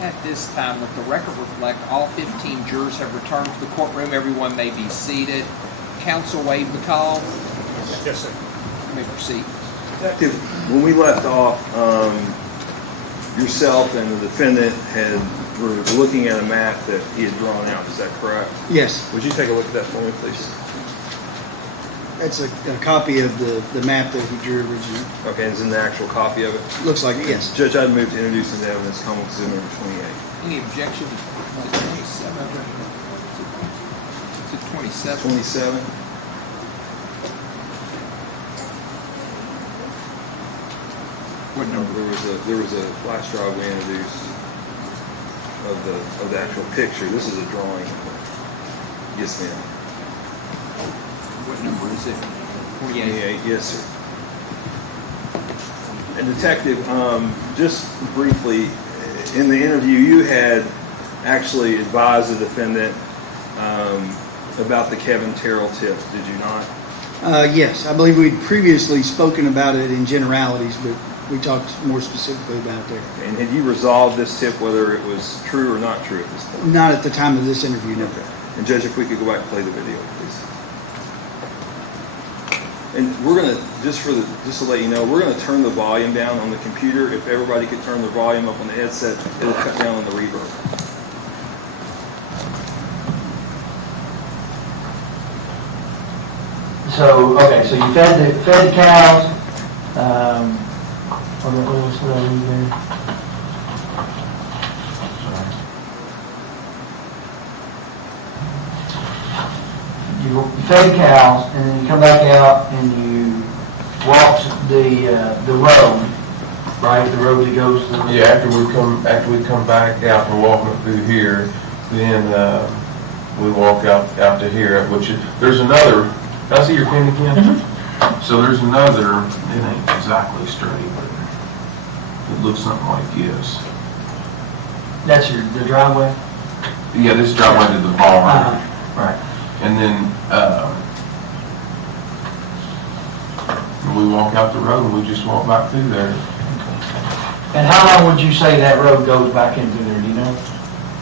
At this time, let the record reflect all 15 jurors have returned to the courtroom. Everyone may be seated. Counsel waived the call. Yes, sir. You may proceed. Detective, when we left off, yourself and the defendant were looking at a map that he had drawn out. Is that correct? Yes, Would you take a look at that for me, please? that's a copy of the map that he drew originally. Okay, is in the actual copy of it? Looks like it, yes. Judge, I'd move to introduce into evidence common exhibit number 28. Any objection to 27? To 27? 27. What number? There was a flash drive we introduced of the actual picture. This is a drawing. Yes, ma'am. What number is it? 28. 28, yes, sir. And Detective, just briefly, in the interview, you had actually advised the defendant about the Kevin Terrell tip, did you not? Yes, I believe we'd previously spoken about it in generalities, but we talked more specifically about it there. And had you resolved this tip, whether it was true or not true at this point? Not at the time of this interview, no. Okay. And Judge, if we could go back and play the video, please. And we're gonna, just to let you know, we're gonna turn the volume down on the computer. If everybody could turn the volume up on the headset, it'll cut down on the reverb. So, okay, so you fed the cows. What else did I do there? You fed the cows, and then you come back out and you walk the road, right? The road that goes to the... Yeah, after we come back out and walking through here, then we walk out to here, which is, there's another. Can I see your pen again? Mm-hmm. So there's another. It ain't exactly straight, but it looks something like this. That's the driveway? Yeah, this driveway to the barn. Right. And then we walk out the road and we just walk back through there. And how long would you say that road goes back into there, do you know?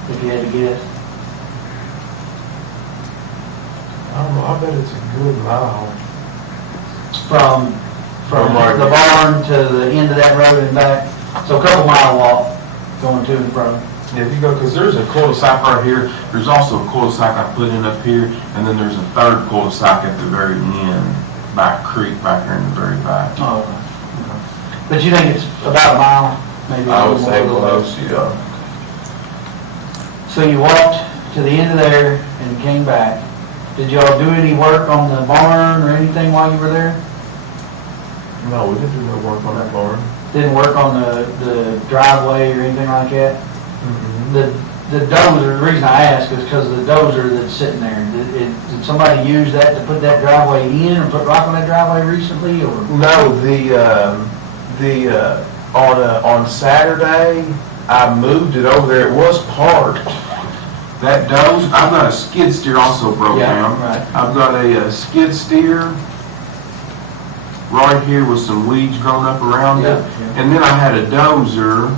If you had to guess? I don't know, I bet it's a good mile. From right the here. barn to the end of that road and back? So a couple mile walk going to and from. Yeah, if you go, because there's a cul-de-sac right here, there's also a cul-de-sac I put in up here, and then there's a third cul-de-sac at the very end, back creek back here in the very back. Oh, okay. But you think it's about a mile, maybe? I would a say little more, a little close, less? yeah. So you walked to the end of there and came back. Did y'all do any work on the barn or anything while you were there? No, we didn't do no work on that barn. Didn't work on the driveway or anything like that? Mm-hmm. The dozer, the reason I ask is because of the dozer that's sitting there. Did somebody use that to put that driveway in or put rock on that driveway recently, or? No, on Saturday, I moved it over there. It was parked. That dozer, I've got a skid steer also broke down. Right. I've got a skid steer right here with some weeds growing up around it. Yeah. And then I had a dozer.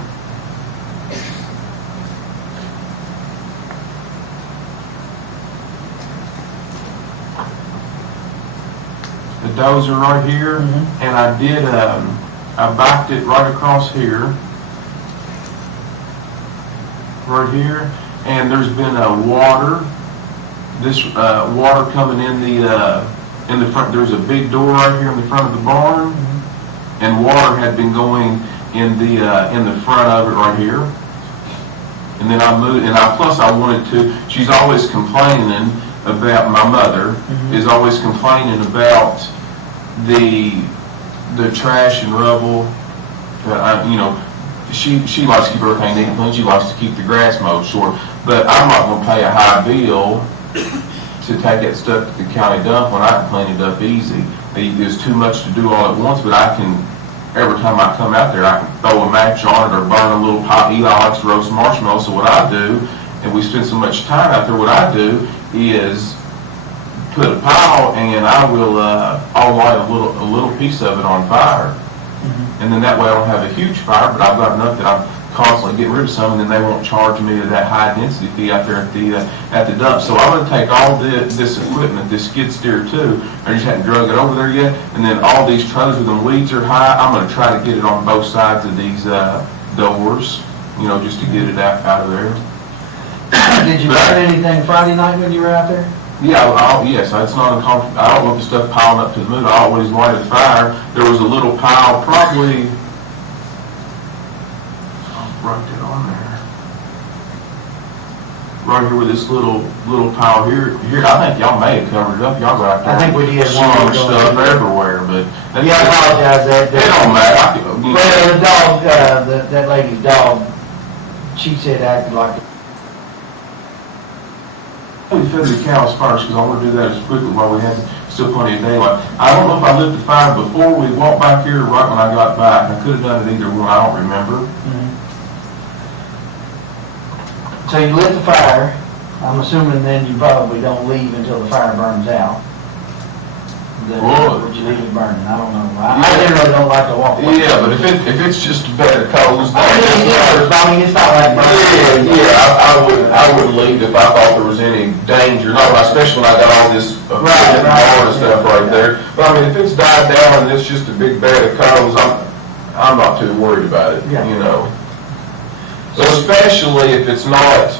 The dozer right here, Mhm. and I did, I backed it right across here. Right here, and there's been water, water coming in the front. There's a big door right here in the front of the barn, and water had been going in the front of it right here. And then I moved, and plus I wanted to, she's always complaining about, my mother is always complaining about the trash and rubble. She likes to keep everything neat and clean. She likes to keep the grass mowed short. But I'm not going to pay a high bill to take that stuff to the county dump when I can clean it up easy. There's too much to do all at once, but I can, every time I come out there, I can throw a match on it or burn a little pile. Eli likes to roast marshmallows, so what I do, and we spend so much time out there, what I do is put a pile and I'll light a little piece of it on fire. And then that way I don't have a huge fire, but I've got enough that constantly getting rid of some, and then they won't charge me that high density fee out there at the dump. So I'm gonna take all this equipment, this skid steer too, I just hadn't drug it over there yet, and then all these trailers where the weeds are high, I'm gonna try to get it on both sides of these, doors, just to get it out of there. Did you burn anything Friday night when you were out there? Yeah, yes, it's not uncomfortable. I don't want the stuff piling up to the moon. I always lighted fire. There was a little pile, probably, I'll write that on there. Right here with this little pile here, I think y'all may have covered it up. Y'all got out there. I think we did. Summer stuff everywhere, but. Yeah, I apologize. It don't matter. Well, the dog, that lady's dog, she said acted like. We fed the cows first, because I want to do that as quickly while we have still plenty of daylight. I don't know if I lit the fire before we walked back here or right when I got back. I could have done it either one, I don't remember. So you lit the fire, I'm assuming then you probably don't leave until the fire burns out. Well, Would you leave it burning? I don't know. I generally don't like to walk away. Yeah, but if it's just a bed of coals, I mean, it's not like burning. I wouldn't leave if I thought there was any danger, especially when I got all this Right. and stuff right there. But I mean, if it's died down and it's just a big bed of coals, I'm not too worried about it, Yeah. So especially if it's not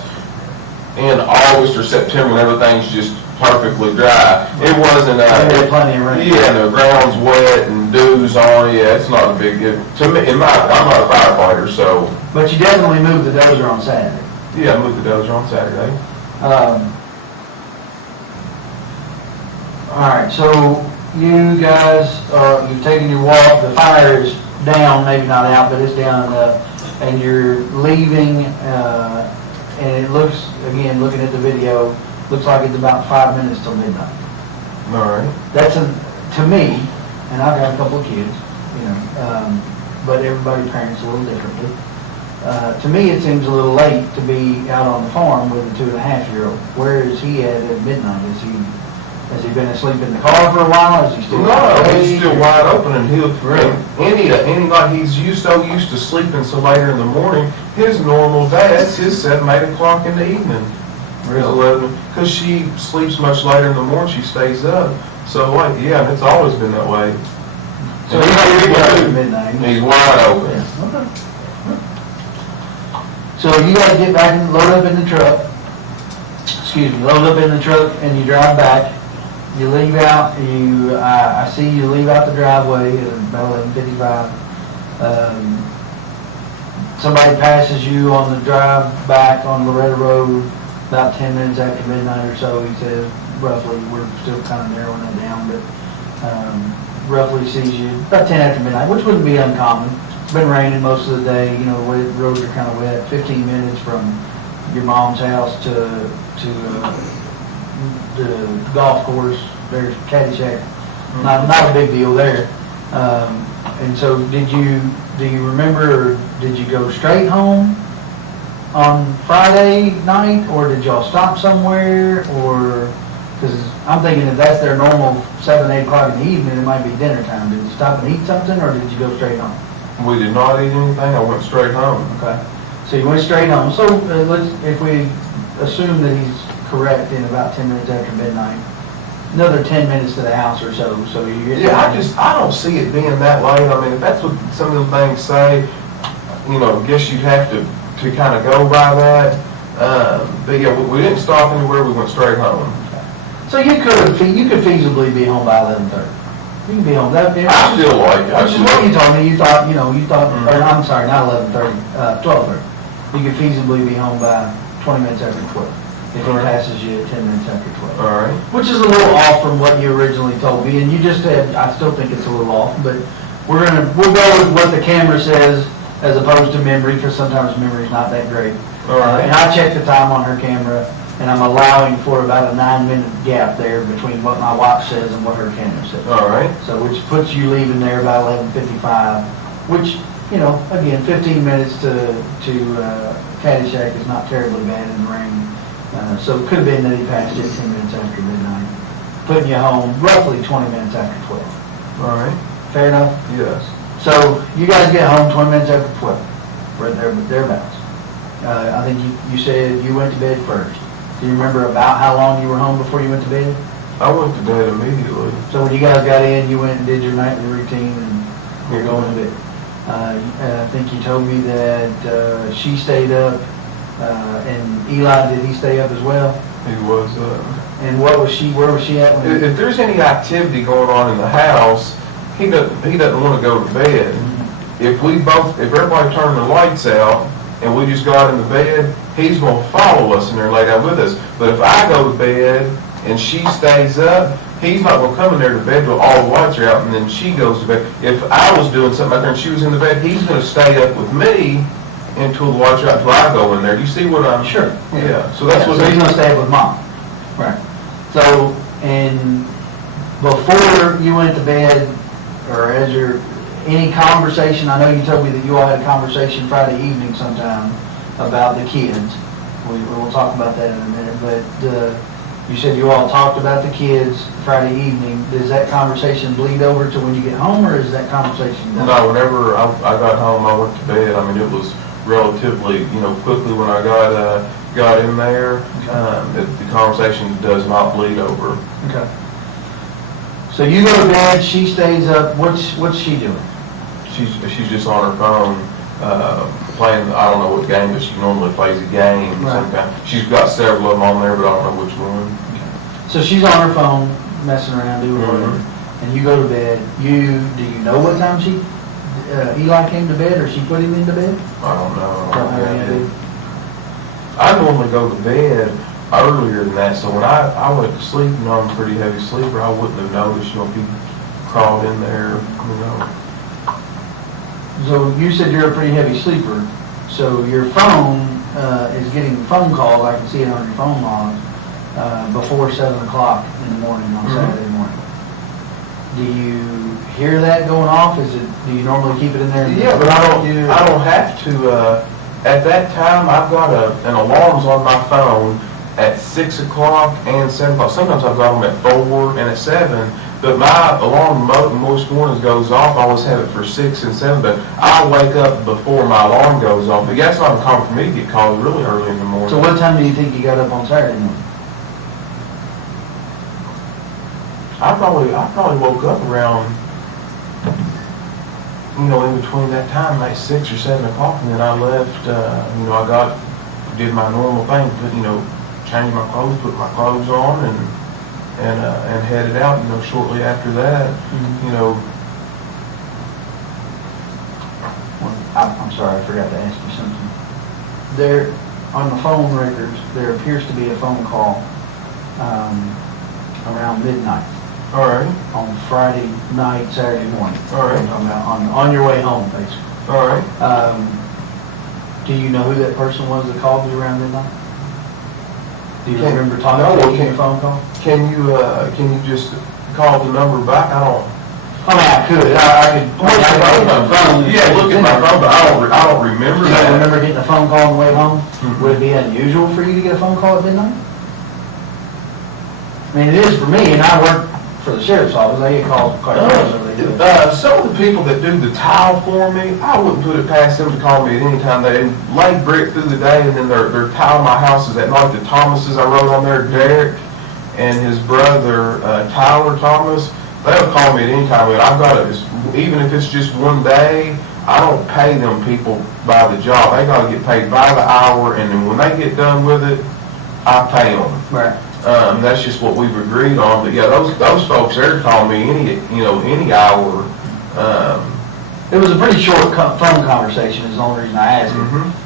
in August or September when everything's just perfectly dry. It wasn't, There was plenty of rain. yeah, the ground's wet and dew's on it, yeah, it's not a big deal. To me, I'm not a firefighter, so. But you definitely moved the dozer on Saturday. Yeah, I moved the dozer on Saturday. All right, so you guys, you've taken your walk, the fire is down, maybe not out, but it's down, and you're leaving, and it looks, again, looking at the video, looks like it's about 5 minutes till midnight. All right. That's to me, and I've got a couple of kids, but everybody parents a little differently. To me, it seems a little late to be out on the farm with a 2.5-year-old. Where is he at midnight? Has he been asleep in the car for a while? Is he still? No, he's still wide open, and he's so used to sleeping so later in the morning. His normal dad's his 7, 8 o'clock in the evening. Really? Because she sleeps much later in the morning, she stays up. So yeah, it's always been that way. So he's at midnight. He's wide open. Yeah, okay. So you guys get back and load up in the truck. Load up in the truck and you drive back. You leave out. I see you leave out the driveway at about 11:55. Somebody passes you on the drive back on Loretta Road about 10 minutes after midnight or so. He says roughly. We're still kind of narrowing that down, but roughly sees you about 10 after midnight, which wouldn't be uncommon. It's been raining most of the day, the roads are kind of wet. 15 minutes from your mom's house to the golf course, there's Caddyshack. Not a big deal there. And so do you remember, or did you go straight home on Friday night, or did y'all stop somewhere, or, because I'm thinking if that's their normal 7, 8 o'clock in the evening, it might be dinner time. Did you stop and eat something, or did you go straight home? We did not eat anything. I went straight home. Okay. So you went straight home. So if we assume that he's correct in about 10 minutes after midnight, another 10 minutes to the house or so. So you get. Yeah, I don't see it being that late. I mean, if that's what some of the things say, I guess you'd have to kind of go by that. But yeah, we didn't stop anywhere. We went straight home. So you could feasibly be home by 11:30. You can be home. I still like it. Which is what you told me. You thought, or I'm sorry, not 11:30, 12:30. You could feasibly be home by 20 minutes after 12. If it passes you at 10 minutes after 12. All right. Which is a little off from what you originally told me, and you just said, I still think it's a little off, but we'll go with what the camera says as opposed to memory, because sometimes memory's not that great. All right. And I checked the time on her camera, and I'm allowing for about a 9-minute gap there between what my watch says and what her camera says. All right. So which puts you leaving there about 11:55, which, again, 15 minutes to Caddyshack is not terribly bad in the rain. So it could have been that he passed it 10 minutes after midnight, putting you home roughly 20 minutes after 12. All right. Fair enough? Yes. So you guys get home 20 minutes after 12. or thereabouts. I think you said you went to bed first. Do you remember about how long you were home before you went to bed? I went to bed immediately. So when you guys got in, you went and did your nightly routine and you're going to bed. I think you told me that she stayed up, and Eli, did he stay up as well? He was, And where was she at when if there's any activity going on in the house, he doesn't want to go to bed. If everybody turned the lights out and we just got in the bed, he's going to follow us and they're laid out with us. But if I go to bed and she stays up, he's not going to come in there to bed till all the lights are out and then she goes to bed. If I was doing something out there and she was in the bed, he's going to stay up with me until the lights are out, until I go in there. You see what I'm... Sure. Yeah, so that's so what he's going to stay up with Mom. Right. So, and before you went to bed, or as any conversation, I know you told me that you all had a conversation Friday evening sometime about the kids. We'll talk about that in a minute, but you said you all talked about the kids Friday evening. Does that conversation bleed over to when you get home, or is that conversation done? No, whenever I got home, I went to bed. I mean, it was relatively, quickly when I got in there. The conversation does not bleed over. Okay. So you go to bed, she stays up. What's she doing? She's just on her phone, playing, I don't know what game, but she normally plays a game of some kind. She's got several of them on there, but I don't know which one. So she's on her phone, messing around, doing whatever, and you go to bed. Do you know what time Eli came to bed, or she put him into bed? I don't know. Don't have any idea. I normally go to bed earlier than that, so when I went to sleep, I'm a pretty heavy sleeper, I wouldn't have noticed, if he crawled in there, So you said you're a pretty heavy sleeper, so your phone is getting phone calls, I can see it on your phone log, before 7 o'clock in the morning on Saturday morning. Do you hear that going off? Do you normally keep it in there? Yeah, but I don't have to, at that time, I've got an alarms on my phone at 6 o'clock and 7 o'clock. Sometimes I've got them at 4 and at 7. But my alarm most mornings goes off. I always have it for 6 and 7. But I wake up before my alarm goes off. But yeah, it's not uncommon for me to get called really early in the morning. So what time do you think you got up on Saturday morning? I probably woke up around, in between that time, like 6 or 7 o'clock, and then I left. I did my normal thing, changed my clothes, put my clothes on, and headed out. Shortly after that, I'm sorry, I forgot to ask you something. There, on the phone records, there appears to be a phone call around midnight. All right. On Friday night, Saturday morning. All right. I'm talking about on your way home, basically. All right. Do you know who that person was that called you around midnight? Do you remember talking to your phone call? Can you just call the number back? I don't. I mean, I could. I could. Yeah, look at my phone, but I don't remember You that. don't remember getting a phone call on the way home? Would it be unusual for you to get a phone call at midnight? I mean, it is for me, and I work for the sheriff's office. I get calls quite regularly. Some of the people that do the tile for me, I wouldn't put it past them to call me at any time. They lay brick through the day, and then they're tiling my houses at night. The Thomases I wrote on there, Derek and his brother Tyler Thomas, they'll call me at any time. And I've got even if it's just one day, I don't pay them people by the job. They got to get paid by the hour, and then when they get done with it, I pay them. Right. That's just what we've agreed on. But yeah, those folks there call me any hour. It was a pretty short phone conversation is the only reason I asked.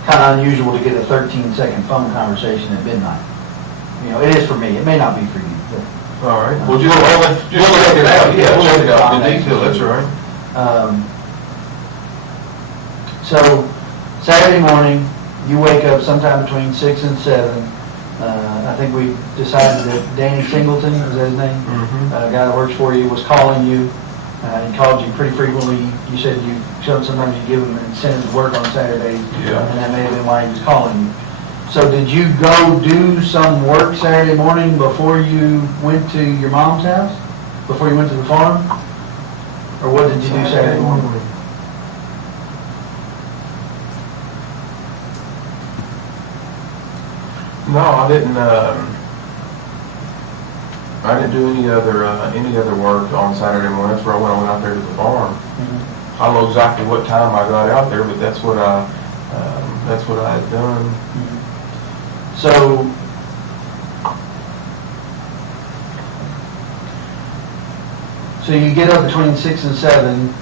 Kind of unusual to get a 13-second phone conversation at midnight. It is for me. It may not be for you. But, all right. Well, just check it out. Yeah, we'll check it out in detail. That's all right. So Saturday morning, you wake up sometime between 6 and 7. I think we decided that Danny Singleton, is that his name? A guy that works for you, was calling you. He called you pretty frequently. You said sometimes you give him incentive to work on Saturdays, and that may have been why he was calling you. So did you go do some work Saturday morning before you went to your mom's house? Before you went to the farm? Or what did you do Saturday morning? No, I didn't do any other work on Saturday morning. That's where I went out there to the barn. I don't know exactly what time I got out there, but that's what I had done. So you get up between 6 and 7,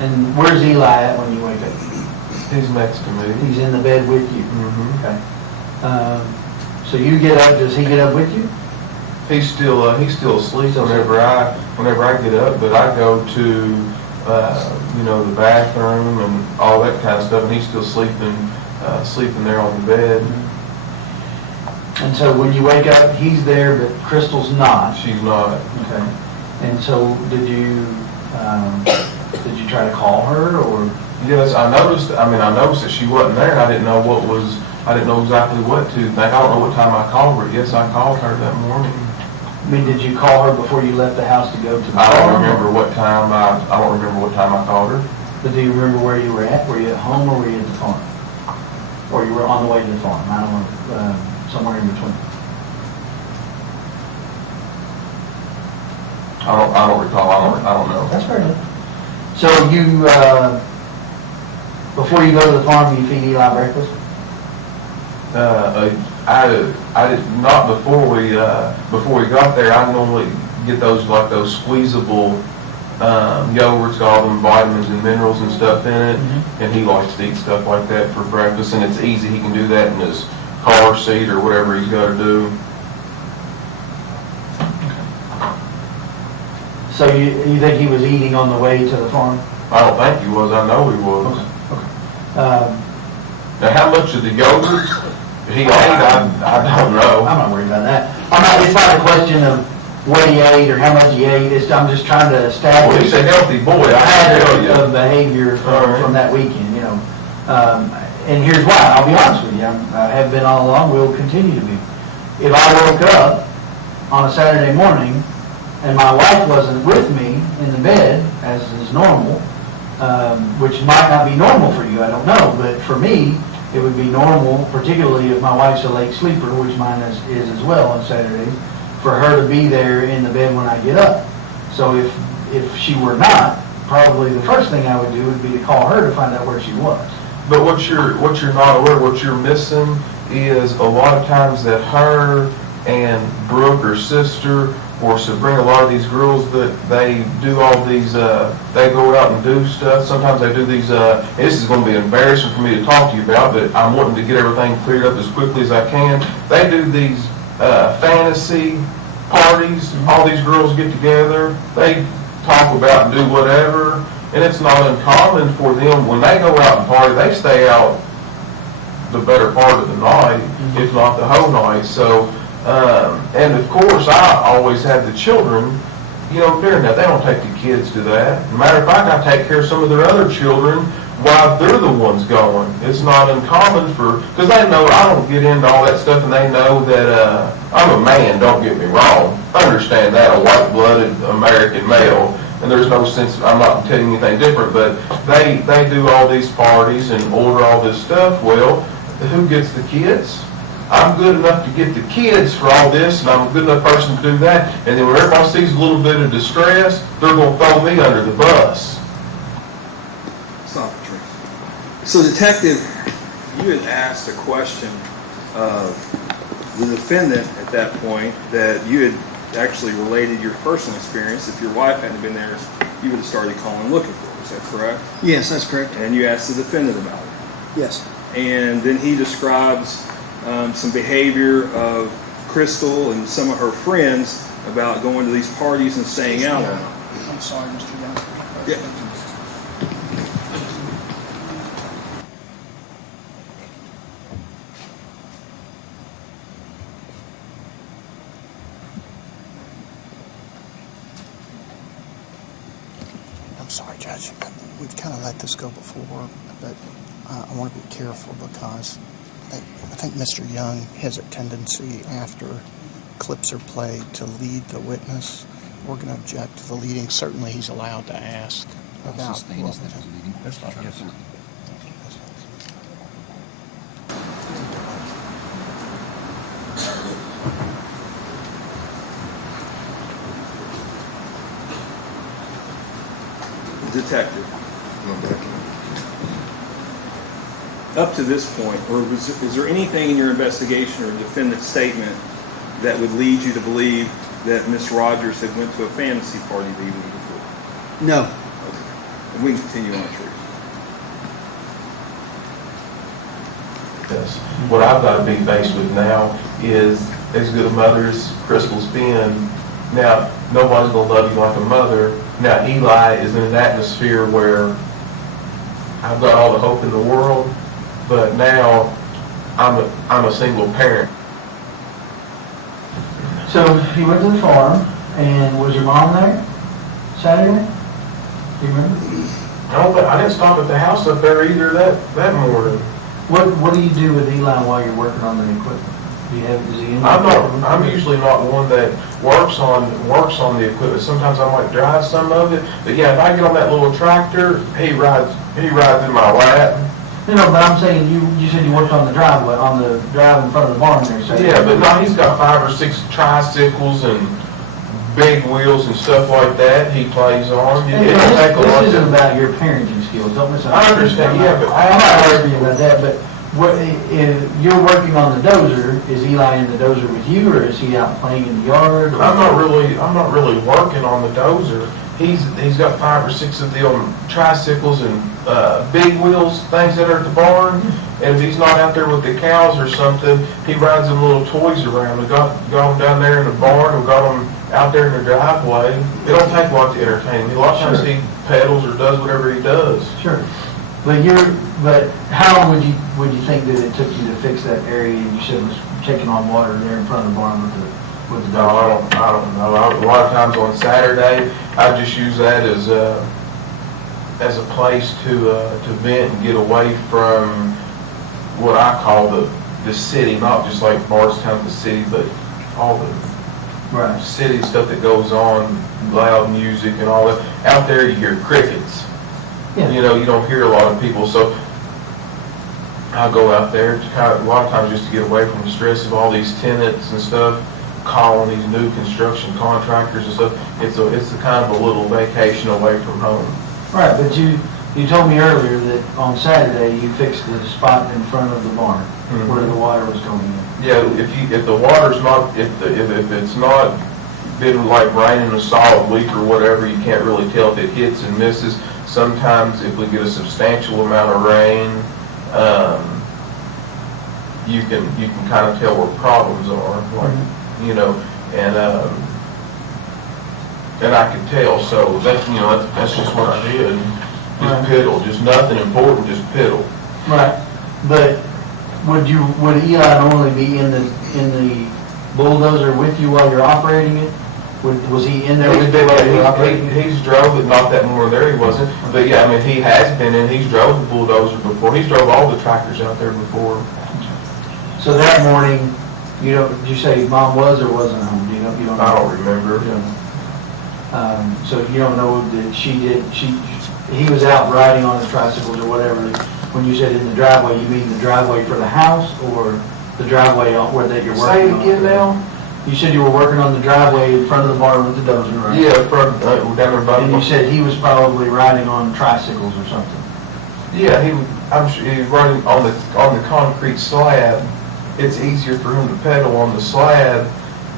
and where's Eli at when you wake up? He's next to me. He's in the bed with you. Okay. So you get up. Does he get up with you? He's still asleep whenever I get up, but I go to the bathroom and all that kind of stuff, and he's still sleeping there on the bed. And so when you wake up, he's there, but Crystal's not. She's not. Okay. And so did you try to call her, or? Yes, I noticed that she wasn't there, and I didn't know exactly what to think. I don't know what time I called her. Yes, I called her that morning. I mean, did you call her before you left the house to go to the I don't farm? remember what time I called her. But do you remember where you were at? Were you at home or were you at the farm? Or you were on the way to the farm? I don't know, somewhere in between. I don't recall. I don't know. That's fair enough. So you, before you go to the farm, you feed Eli breakfast? I did not before we got there. I normally get those squeezable yogurts, got all them vitamins and minerals and stuff in it, and he likes to eat stuff like that for breakfast, and it's easy. He can do that in his car seat or whatever he's got to do. So you think he was eating on the way to the farm? I don't think he was. I know he was. Okay. Now, how much of the yogurt he ate, I don't know. I'm not worried about that. It's not a question of what he ate or how much he ate. I'm just trying to establish. Well, he's a healthy boy. I pattern tell you. of behavior from that weekend, and here's why. I'll be honest with you. I have been all along. Will continue to be. If I woke up on a Saturday morning and my wife wasn't with me in the bed, as is normal, which might not be normal for you, I don't know, but for me, it would be normal, particularly if my wife's a late sleeper, which mine is as well on Saturdays, for her to be there in the bed when I get up. So if she were not, probably the first thing I would do would be to call her to find out where she was. But what you're not aware, what you're missing is a lot of times that her and Brooke, her sister, or Sabrina, a lot of these girls that they do all these, they go out and do stuff. Sometimes they do these, this is going to be embarrassing for me to talk to you about, but I'm wanting to get everything cleared up as quickly as I can. They do these fantasy parties. All these girls get together. They talk about and do whatever. And it's not uncommon for them, when they go out and party, they stay out the better part of the night, if not the whole night. So, and of course, I always have the children, during that. They don't take the kids to that. Matter of fact, I take care of some of their other children while they're the ones going. It's not uncommon because they know I don't get into all that stuff, and they know that I'm a man, don't get me wrong. I understand that, a white-blooded American male, and there's no sense, I'm not telling you anything different, but they do all these parties and order all this stuff. Well, who gets the kids? I'm good enough to get the kids for all this, and I'm a good enough person to do that, and then when everybody sees a little bit of distress, they're going to throw me under the bus. It's not the truth. So, Detective, you had asked a question of the defendant at that point that you had actually related your personal experience. If your wife hadn't been there, you would have started calling looking for her. Is that correct? Yes, that's correct. And you asked the defendant about it. Yes. And then he describes some behavior of Crystal and some of her friends about going to these parties and staying out all night. I'm sorry, Mr. Young. Yeah. I'm sorry, Judge. We've kind of let this go before, but I want to be careful because I think Mr. Young has a tendency after clips are played to lead the witness. We're going to object to the leading. Certainly he's allowed to ask about detective, up to this point, or is there anything in your investigation or defendant's statement that would lead you to believe that Miss Rogers had went to a fantasy party the evening before? No. Okay. And we can continue on, Trish. Yes. What I've got to be faced with now is as good a mother as Crystal's been. Now, nobody's going to love you like a mother. Now, Eli is in an atmosphere where I've got all the hope in the world, but now I'm a single parent. So you went to the farm, and was your mom there Saturday? Do you remember? I didn't stop at the house up there either that morning. What do you do with Eli while you're working on the equipment? Is he in? I'm usually not one that works on the equipment. Sometimes I might drive some of it, but yeah, if I get on that little tractor, he rides in my lap. No, but I'm saying you said you worked on the driveway, on the drive in front of the barn there. So Yeah, but no, he's got 5 or 6 tricycles and big wheels and stuff like that he plays on. This isn't about your parenting skills. Don't misunderstand. I understand, yeah, but I'm not arguing about that. But if you're working on the dozer, is Eli in the dozer with you, or is he out playing in the yard? Or? I'm not really working on the dozer. He's got 5 or 6 of them tricycles and big wheels, things that are at the barn. And if he's not out there with the cows or something, he rides them little toys around. We got them down there in the barn. We got them out there in the driveway. It don't take a lot to entertain him. A lot of times he pedals or does whatever he does. Sure. But how long would you think that it took you to fix that area you said was taking on water there in front of the barn with the No, I don't know. A lot of times on Saturday, I just use that as a place to vent and get away from what I call the city, not just like Bardstown, the city, but all the city stuff that goes on, loud music and all that. Out there, you hear crickets. Yeah. You know, you don't hear a lot of people, so I'll go out there to a lot of times just to get away from the stress of all these tenants and stuff, calling these new construction contractors and stuff. It's a kind of a little vacation away from home. Right, but you told me earlier that on Saturday you fixed the spot in front of the barn where the water was going in. Yeah, if the water's not, if it's not been like raining a solid week or whatever, you can't really tell if it hits and misses. Sometimes if we get a substantial amount of rain, you can kind of tell where problems are, like, you know, and I could tell. So that's just what I did. Just piddle, just nothing important, just piddle. Right, but would Eli normally be in the bulldozer with you while you're operating it? Was he in there with you while you were operating it? He's drove it, not that more there he wasn't. But yeah, I mean, he has been in, he's drove the bulldozer before. He's drove all the tractors out there before. So that morning, did you say Mom was or wasn't home? You don't know? I don't remember. So you don't know that he was out riding on his tricycles or whatever. When you said in the driveway, you mean the driveway for the house or the driveway where that you're working on? Say it again now? You said you were working on the driveway in front of the barn with the dozer, right? Yeah, down there by. And you said he was probably riding on tricycles or something. Yeah, I'm sure he's running on the concrete slab. It's easier for him to pedal on the slab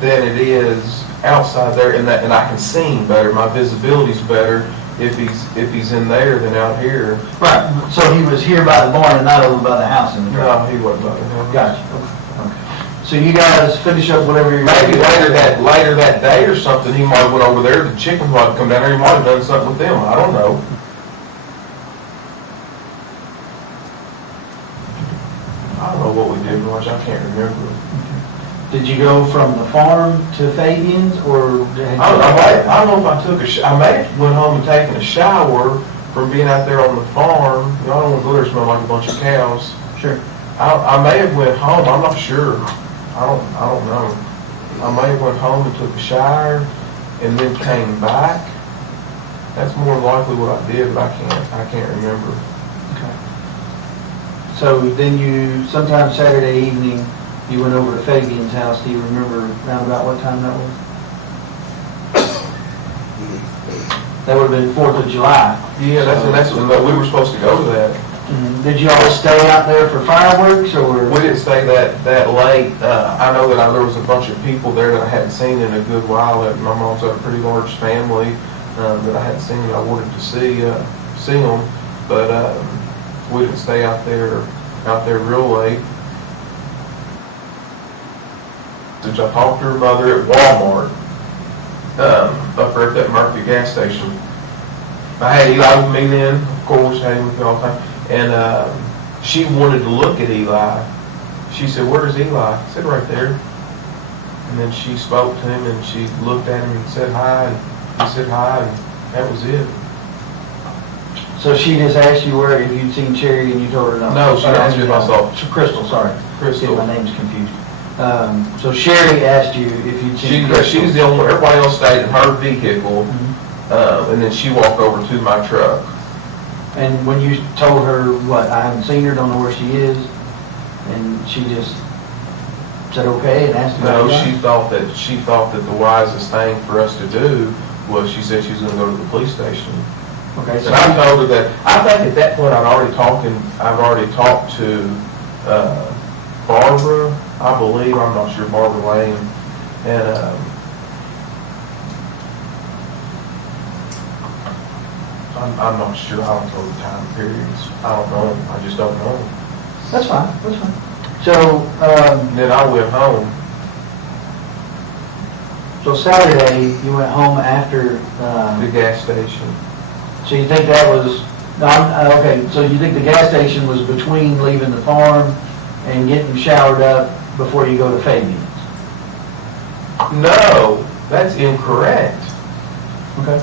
than it is outside there, and I can see him better. My visibility's better if he's in there than out here. Right. So he was here by the barn and not over by the house in the driveway. No, he wasn't. Gotcha. Okay. So you guys finish up whatever you're maybe later that day or something. He might have went over there. The chickens might have come down there. He might have done something with them. I don't know. I don't know what we did much. I can't remember. Did you go from the farm to Fabian's, or? I don't know if I took I may have went home and taken a shower from being out there on the farm. I don't want to go there smell like a bunch of cows. Sure. I may have went home. I'm not sure. I don't know. I may have went home and took a shower and then came back. That's more than likely what I did, but I can't remember. Okay. So then sometime Saturday evening, you went over to Fabian's house. Do you remember around about what time that was? That would have been 4th of July. Yeah, that's what, we were supposed to go to that. Did you all stay out there for fireworks, or? We didn't stay that late. I know that there was a bunch of people there that I hadn't seen in a good while. That my mom's got a pretty large family that I hadn't seen, and I wanted to see them, but we didn't stay out there real late. Since I talked to her mother at Walmart, up there at that Murphy gas station. I had Eli with me then, of course, had him with me all the time, and she wanted to look at Eli. She said, "Where's Eli?" I said, "Right there." And then she spoke to him, and she looked at him and said hi, and he said hi, and that was it. So she just asked you where, if you'd seen Cherry, and you told her no? No, she asked me if I saw Crystal, sorry. Crystal. My name's confused. So Sherry asked you if you'd seen Crystal. She's the only one, everybody else stayed in her vehicle, and then she walked over to my truck. And when you told her, what, I haven't seen her, don't know where she is, and she just said okay and asked No, about Eli? she thought that the wisest thing for us to do was, she said she was gonna go to the police station. Okay, And I told her that, I think at that point I've already talked to Barbara, I believe, I'm not sure, Barbara Lane, and I'm not sure, I don't know the time periods, I don't know, I just don't know. That's fine, that's fine. So, And then I went home. so Saturday, you went home after, The gas station. so you think that was, no, okay, so you think the gas station was between leaving the farm and getting showered up before you go to Fabian's? No, that's incorrect. Okay.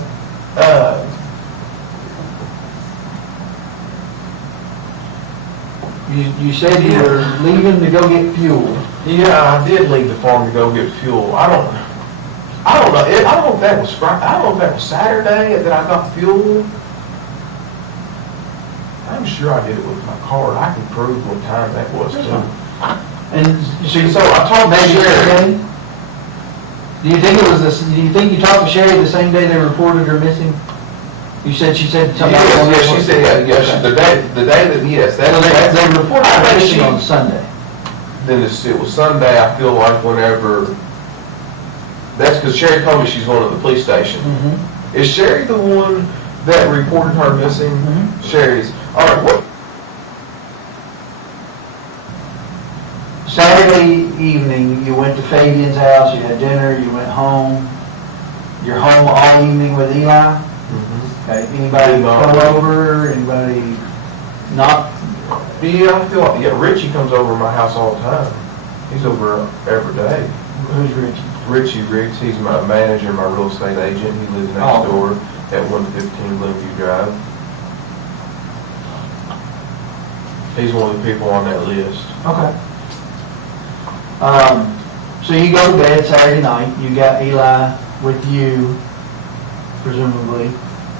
You said you were leaving to go get fuel. Yeah, I did leave the farm to go get fuel. I don't know. I don't know if that was Friday. I don't know if that was Saturday that I got fuel. I'm sure I did it with my card. I can prove what time that was too. And So I told maybe Sherry. Saturday? Do you think it was this, do you think you talked to Sherry the same day they reported her missing? You said, she said something. Yes, she said that. Yes, the day that, yes, So that's. they reported I her think missing she- on Sunday. Then it was Sunday, I feel like whenever, that's because Sherry told me she's going to the police station. Is Sherry the one that reported her missing? Sherry's, all right, what? Saturday evening, you went to Fabian's house, you had dinner, you went home. You're home all evening with Eli? Okay, anybody come over, anybody not? Yeah, I feel like, yeah, Richie comes over to my house all the time. He's over every day. Who's Richie? Richie Riggs, he's my manager, my real estate agent. He lives next door at 115 Glenview Drive. He's one of the people on that list. Okay. So you go to bed Saturday night, you got Eli with you, presumably,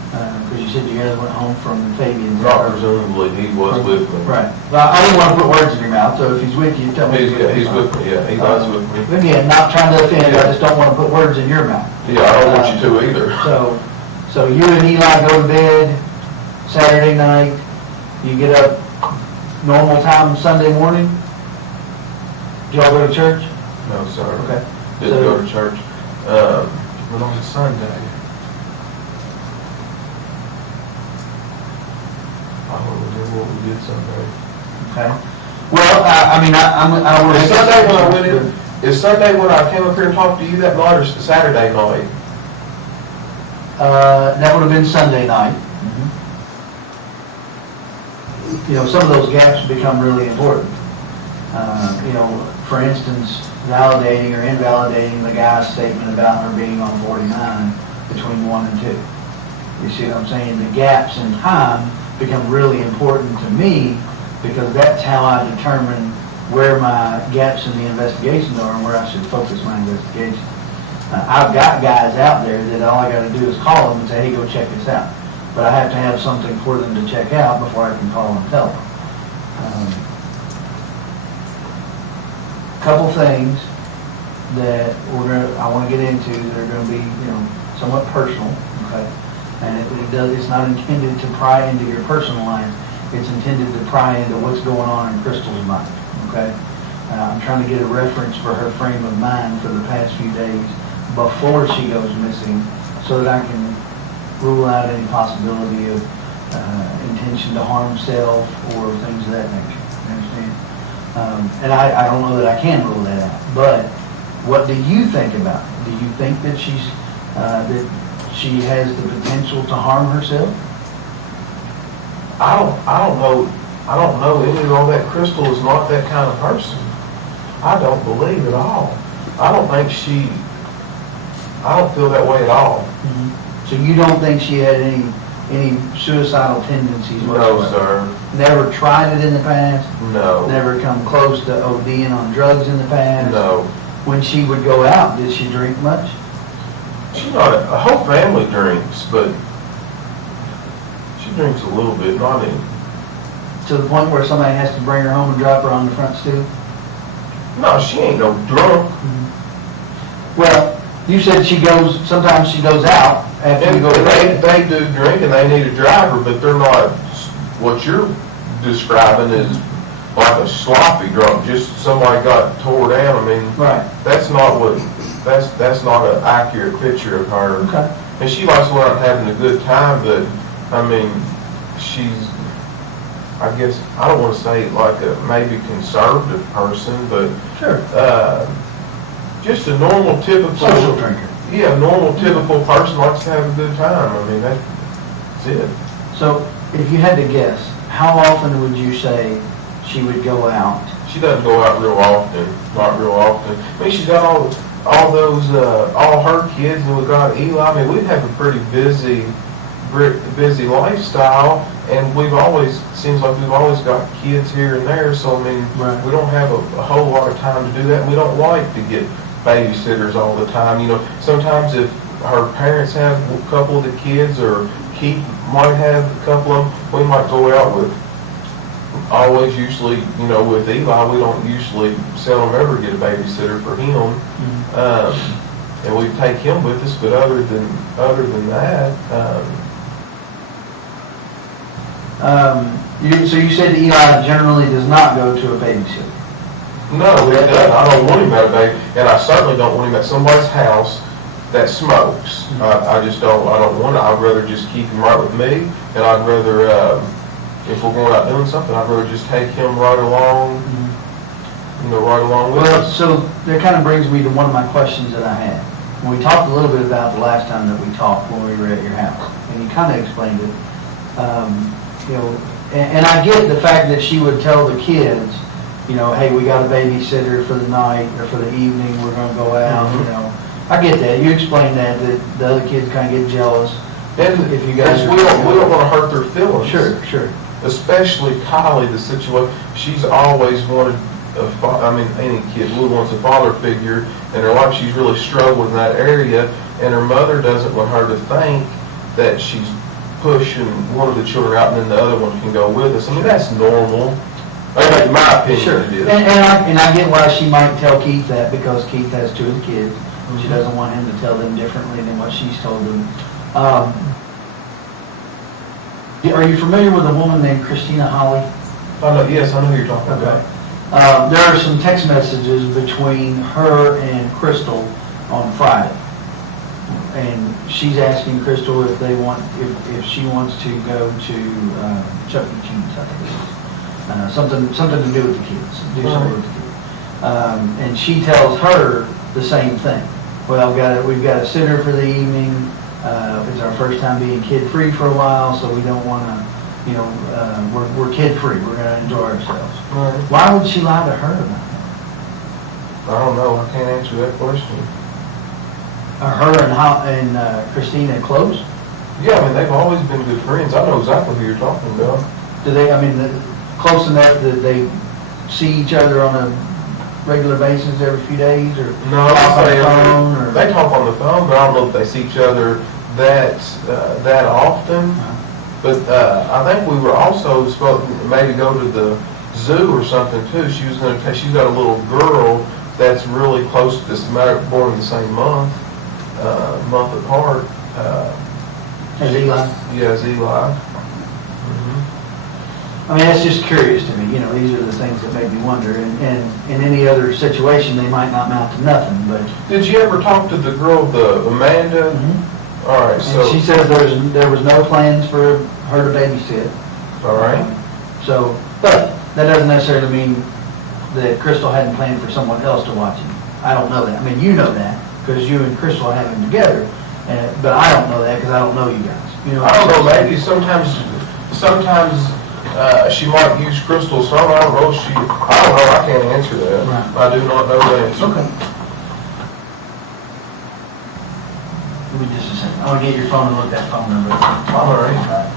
because you said you guys went home from Fabian's. Not presumably, he was with me. Right. Well, I didn't want to put words in your mouth, so if he's with you, tell me. He's with me, yeah, he was with me. Again, not trying to offend, I just don't want to put words in your mouth. Yeah, I don't want you to either. So you and Eli go to bed Saturday night, you get up normal time Sunday morning? Did y'all go to church? No, sir. Okay. Didn't go to church. But on Sunday, I don't remember what we did Sunday. Okay. Well, I don't want to. Is Sunday when I went in, is Sunday when I came up here and talked to you that night, or is it Saturday night? That would have been Sunday night. You know, some of those gaps become really important. You know, for instance, validating or invalidating the guy's statement about her being on 49 between 1 and 2. You see what I'm saying? The gaps in time become really important to me because that's how I determine where my gaps in the investigation are and where I should focus my investigation. I've got guys out there that all I got to do is call them and say, hey, go check this out. But I have to have something for them to check out before I can call and tell them. Couple things that I want to get into that are going to be, you know, somewhat personal. Okay. And it's not intended to pry into your personal life. It's intended to pry into what's going on in Crystal's mind, okay? I'm trying to get a reference for her frame of mind for the past few days before she goes missing, so that I can rule out any possibility of intention to harm self or things of that nature. You understand? And I don't know that I can rule that out. But what do you think about it? Do you think that that she has the potential to harm herself? I don't know any of all that. Crystal is not that kind of person. I don't believe at all. I don't feel that way at all. Mm-hmm. So you don't think she had any suicidal tendencies No, whatsoever? sir. Never tried it in the past? No. Never come close to ODing on drugs in the past? No. When she would go out, did she drink much? She's not, a whole family drinks, but she drinks a little bit, not any. To the point where somebody has to bring her home and drop her on the front stoop? No, she ain't no drunk. Well, you said sometimes she goes out after you And go to bed. they do drink and they need a driver, but they're not, what you're describing is like a sloppy drunk, just somebody got tore down. I mean, Right. that's not an accurate picture of her. Okay. And she likes going out and having a good time, but, I mean, she's, I guess, I don't want to say like a maybe conservative person, but Sure. just a normal, typical. Social drinker. Yeah, a normal, typical person likes to have a good time. I mean, that's it. So if you had to guess, how often would you say she would go out? She doesn't go out real often, not real often. I mean, she's got all those, all her kids, and we've got Eli. I mean, we have a pretty busy lifestyle, and seems like we've always got kids here and there, so I mean, Right. we don't have a whole lot of time to do that, and we don't like to get babysitters all the time. You know, sometimes if her parents have a couple of the kids, or Keith might have a couple of them, we might go out with, usually, you know, with Eli, we don't usually seldom ever get a babysitter for him. And we take him with us, but other than that, So you said Eli generally does not go to a babysitter? no, he doesn't. I don't want him at a baby, and I certainly don't want him at somebody's house that smokes. I just don't. I don't want to. I'd rather just keep him right with me, and I'd rather, if we're going out doing something, I'd rather just take him right along. You know, right along with Well, us. so that kind of brings me to one of my questions that I had. We talked a little bit about the last time that we talked when we were at your house, and you kind of explained it. You know, and I get the fact that she would tell the kids, you know, hey, we got a babysitter for the night or for the evening, we're gonna go out, you know. I get that. You explained that the other kids kind of get jealous. And if you guys we don't want to hurt their feelings. Sure. Especially Kylie, the situation, she's always wanted any kid really wants a father figure in her life. She's really struggled in that area, and her mother doesn't want her to think that she's pushing one of the children out and then the other one can go with us. I mean, that's normal. I mean, in my opinion, Sure. it is. And I get why she might tell Keith that, because Keith has two of the kids. She doesn't want him to tell them differently than what she's told them. Are you familiar with a woman named Christina Holly? Yes, I know who you're talking about. There are some text messages between her and Crystal on Friday. And she's asking Crystal if she wants to go to Chuck E. Cheese, I think. Something to do with the kids. Do something with the kids. And she tells her the same thing. Well, we've got a sitter for the evening. It's our first time being kid-free for a while, so we don't want to, you know, we're kid-free. We're going to enjoy ourselves. Right. Why would she lie to her about that? I don't know. I can't answer that question. Are her and Christina close? Yeah, I mean, they've always been good friends. I know exactly who you're talking about. Do they, close enough that they see each other on a regular basis every few days, or No, talk on the phone, or? they talk on the phone, but I don't know if they see each other that often. But I think we were also supposed to maybe go to the zoo or something too. She's got a little girl that's really close to this, born in the same month apart. As Eli? Yeah, it's Eli. I mean, that's just curious to me, you know, these are the things that make me wonder, and in any other situation, they might not amount to nothing, but. Did you ever talk to the girl, the Amanda? All right, And so, she says there was no plans for her to babysit. all right. So, but that doesn't necessarily mean that Crystal hadn't planned for someone else to watch him. I don't know that. I mean, you know that, because you and Crystal have him together, but I don't know that because I don't know you guys. You know, I don't know, maybe sometimes she might use Crystal some, I don't know, I don't know, I can't answer that. Right. I do not know the answer. Okay. Give me just a second. I'll get your phone and look that phone number. All right.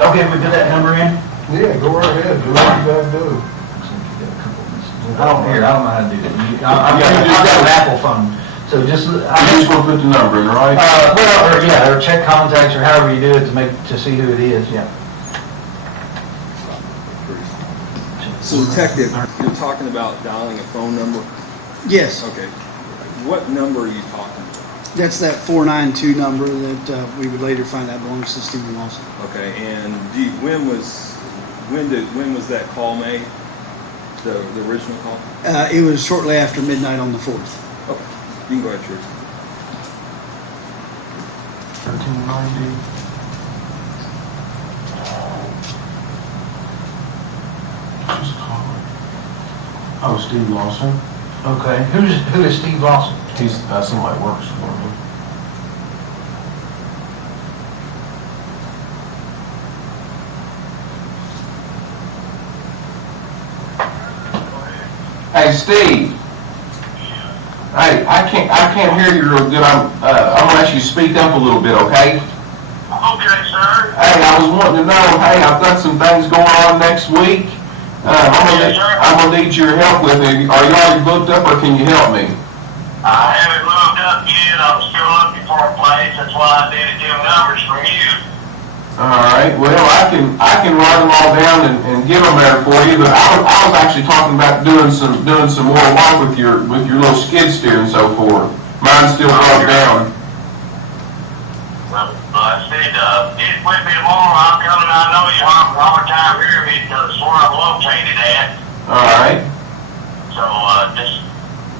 Okay, we put that number in? Yeah, go right ahead, do what you gotta do. I don't know how to do that. I've got an Apple phone, so just, I just want to put the number in, right? or check contacts, or however you do it to see who it is, yeah. So detective, you're talking about dialing a phone number? Yes, Okay. What number are you talking about? that's that 492 number that we would later find out belongs to Stephen Lawson. Okay, and when was that call made? The original call? It was shortly after midnight on the 4th. Okay, you can go ahead, Trish. 1390. Just call it. Oh, Steve Lawson. Okay, who is Steve Lawson? He's, somebody works for me. Hey, Steve. Hey, I can't hear you real good. I'm gonna ask you to speak up a little bit, okay? Okay, sir. Hey, I was wanting to know, hey, I've got some things going on next week. I'm gonna need your help with it. Are you already booked up, or can you help me? I haven't moved up yet. I'm still looking for a place. That's why I needed them numbers from you. All right. Well, I can write them all down and give them there for you. But I was actually talking about doing some more work with your little skid steer and so forth. Mine's still plugged down. Well, I said, get with me tomorrow. I'm coming. I know you hard time hearing me because it's where I'm located at. All right. So just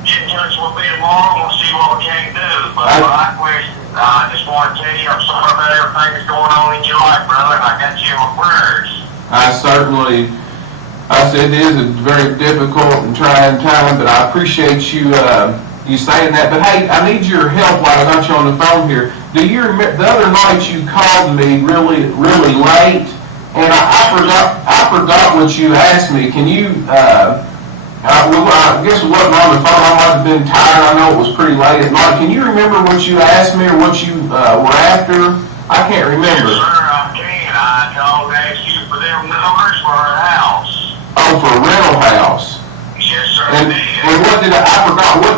get in touch with me tomorrow and we'll see what we can do. But my question, I just want to tell you I'm sorry about everything that's going on in your life, brother, and I got you in my prayers. I said it is a very difficult and trying time, but I appreciate you saying that. But hey, I need your help while I got you on the phone here. Do you remember the other night you called me really late, and I forgot what you asked me. Can you? I guess it wasn't on the phone. I might have been tired. I know it was pretty late at night. Can you remember what you asked me or what you were after? I can't remember. Yes, sir, I can. I called and asked you for them numbers for a house. Oh, for a rental house. Yes, sir, And what did I forgot? What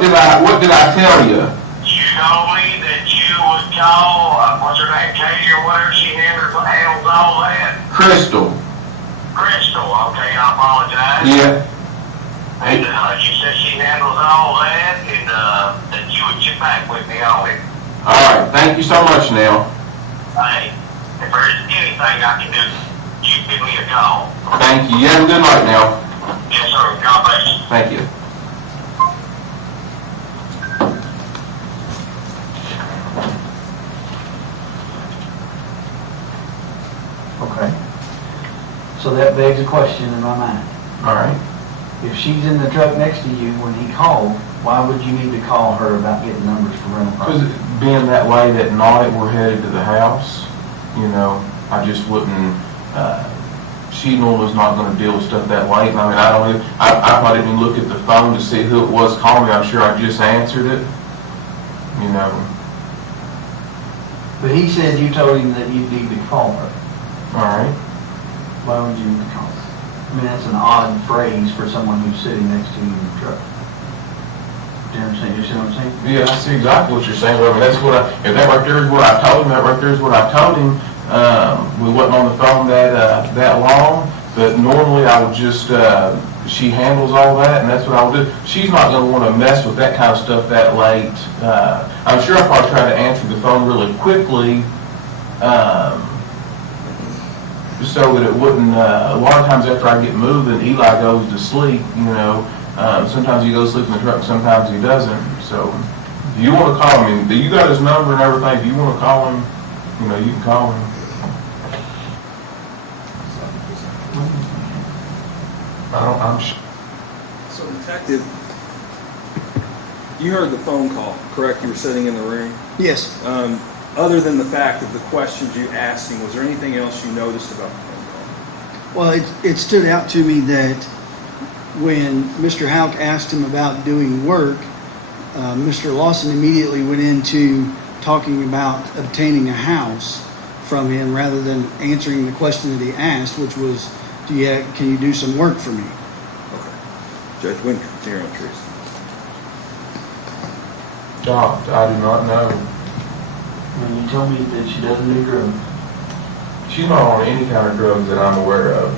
did I tell you? You told me that you would call, what's her name, Katie or whatever, she handles all that. Crystal. Crystal, okay, I apologize. Yeah. And you said she handles all that, and that you would get back with me on it. All right. Thank you so much, now. Hey, if there's anything I can do, you give me a call. Thank you. You have a good night now. Yes, sir, God bless you. Thank you. Okay. So that begs a question in my mind. All right. If she's in the truck next to you when he called, why would you need to call her about getting numbers for rental Because property? being that late at night, we're headed to the house, you know, I just wouldn't, she normally not going to deal with stuff that late. And I mean, I didn't even look at the phone to see who it was calling me. I'm sure I just answered it, you know. But he said you told him that you need to call her. All right. Why would you need to call her? I mean, that's an odd phrase for someone who's sitting next to you in the truck. Do you understand? You see what I'm saying? Yeah, I see exactly what you're saying. I mean, that's what if that right there is what I told him, that right there is what I told him. We wasn't on the phone that long, but normally I would just, she handles all that, and that's what I would do. She's not gonna wanna mess with that kind of stuff that late. I'm sure I'll probably try to answer the phone really quickly, so that it wouldn't, a lot of times after I get moving, Eli goes to sleep, you know. Sometimes he goes to sleep in the truck, sometimes he doesn't. So if you want to call him, you got his number and everything, if you want to call him, you know, you can call him. I'm sure. So detective, you heard the phone call, correct? You were sitting in the ring. Yes. Other than the fact of the questions you asked him, was there anything else you noticed about the phone call? Well, it stood out to me that when Mr. Houck asked him about doing work, Mr. Lawson immediately went into talking about obtaining a house from him rather than answering the question that he asked, which was, can you do some work for me? Okay. Judge Winker, here on Teresa. I do not know. When you told me that she doesn't do drugs, She's not on any kind of drugs that I'm aware of.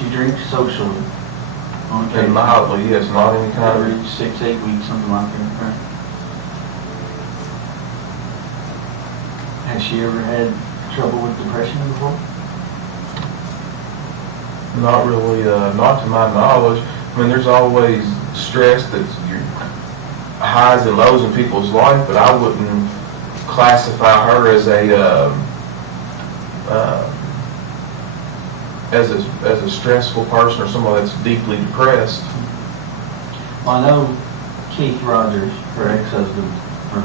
she drinks socially. On And occasion. mildly, yes, not any kind of. Every 6-8 weeks, something like that, right? Has she ever had trouble with depression before? Not really, not to my knowledge. I mean, there's always stress that's your highs and lows in people's life, but I wouldn't classify her as a stressful person or someone that's deeply depressed. Well, I know Keith Rogers, her ex-husband, or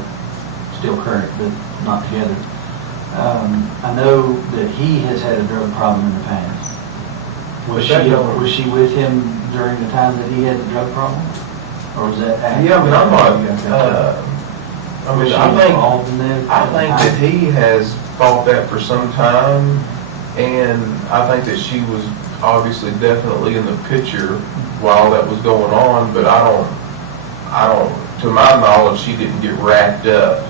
still current, but not together. I know that he has had a drug problem in the past. Was she with him during the time that he had the drug problem? Or was that after? Yeah, but I'm not, Was she I involved in that? think that he has fought that for some time, and I think that she was obviously definitely in the picture while that was going on, but I don't, to my knowledge, she didn't get wrapped up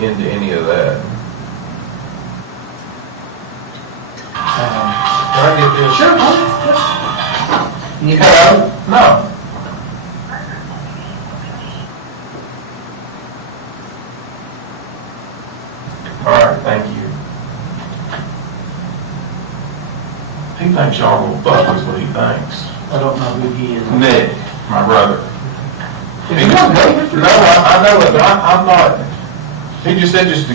into any of that. Can I get this? Sure. You No. All right, thank you. He thinks y'all gonna fuck is what he thinks. I don't know who he is. Nick, my brother. If He you just, want David, no, I know it, but I'm not. He just said just to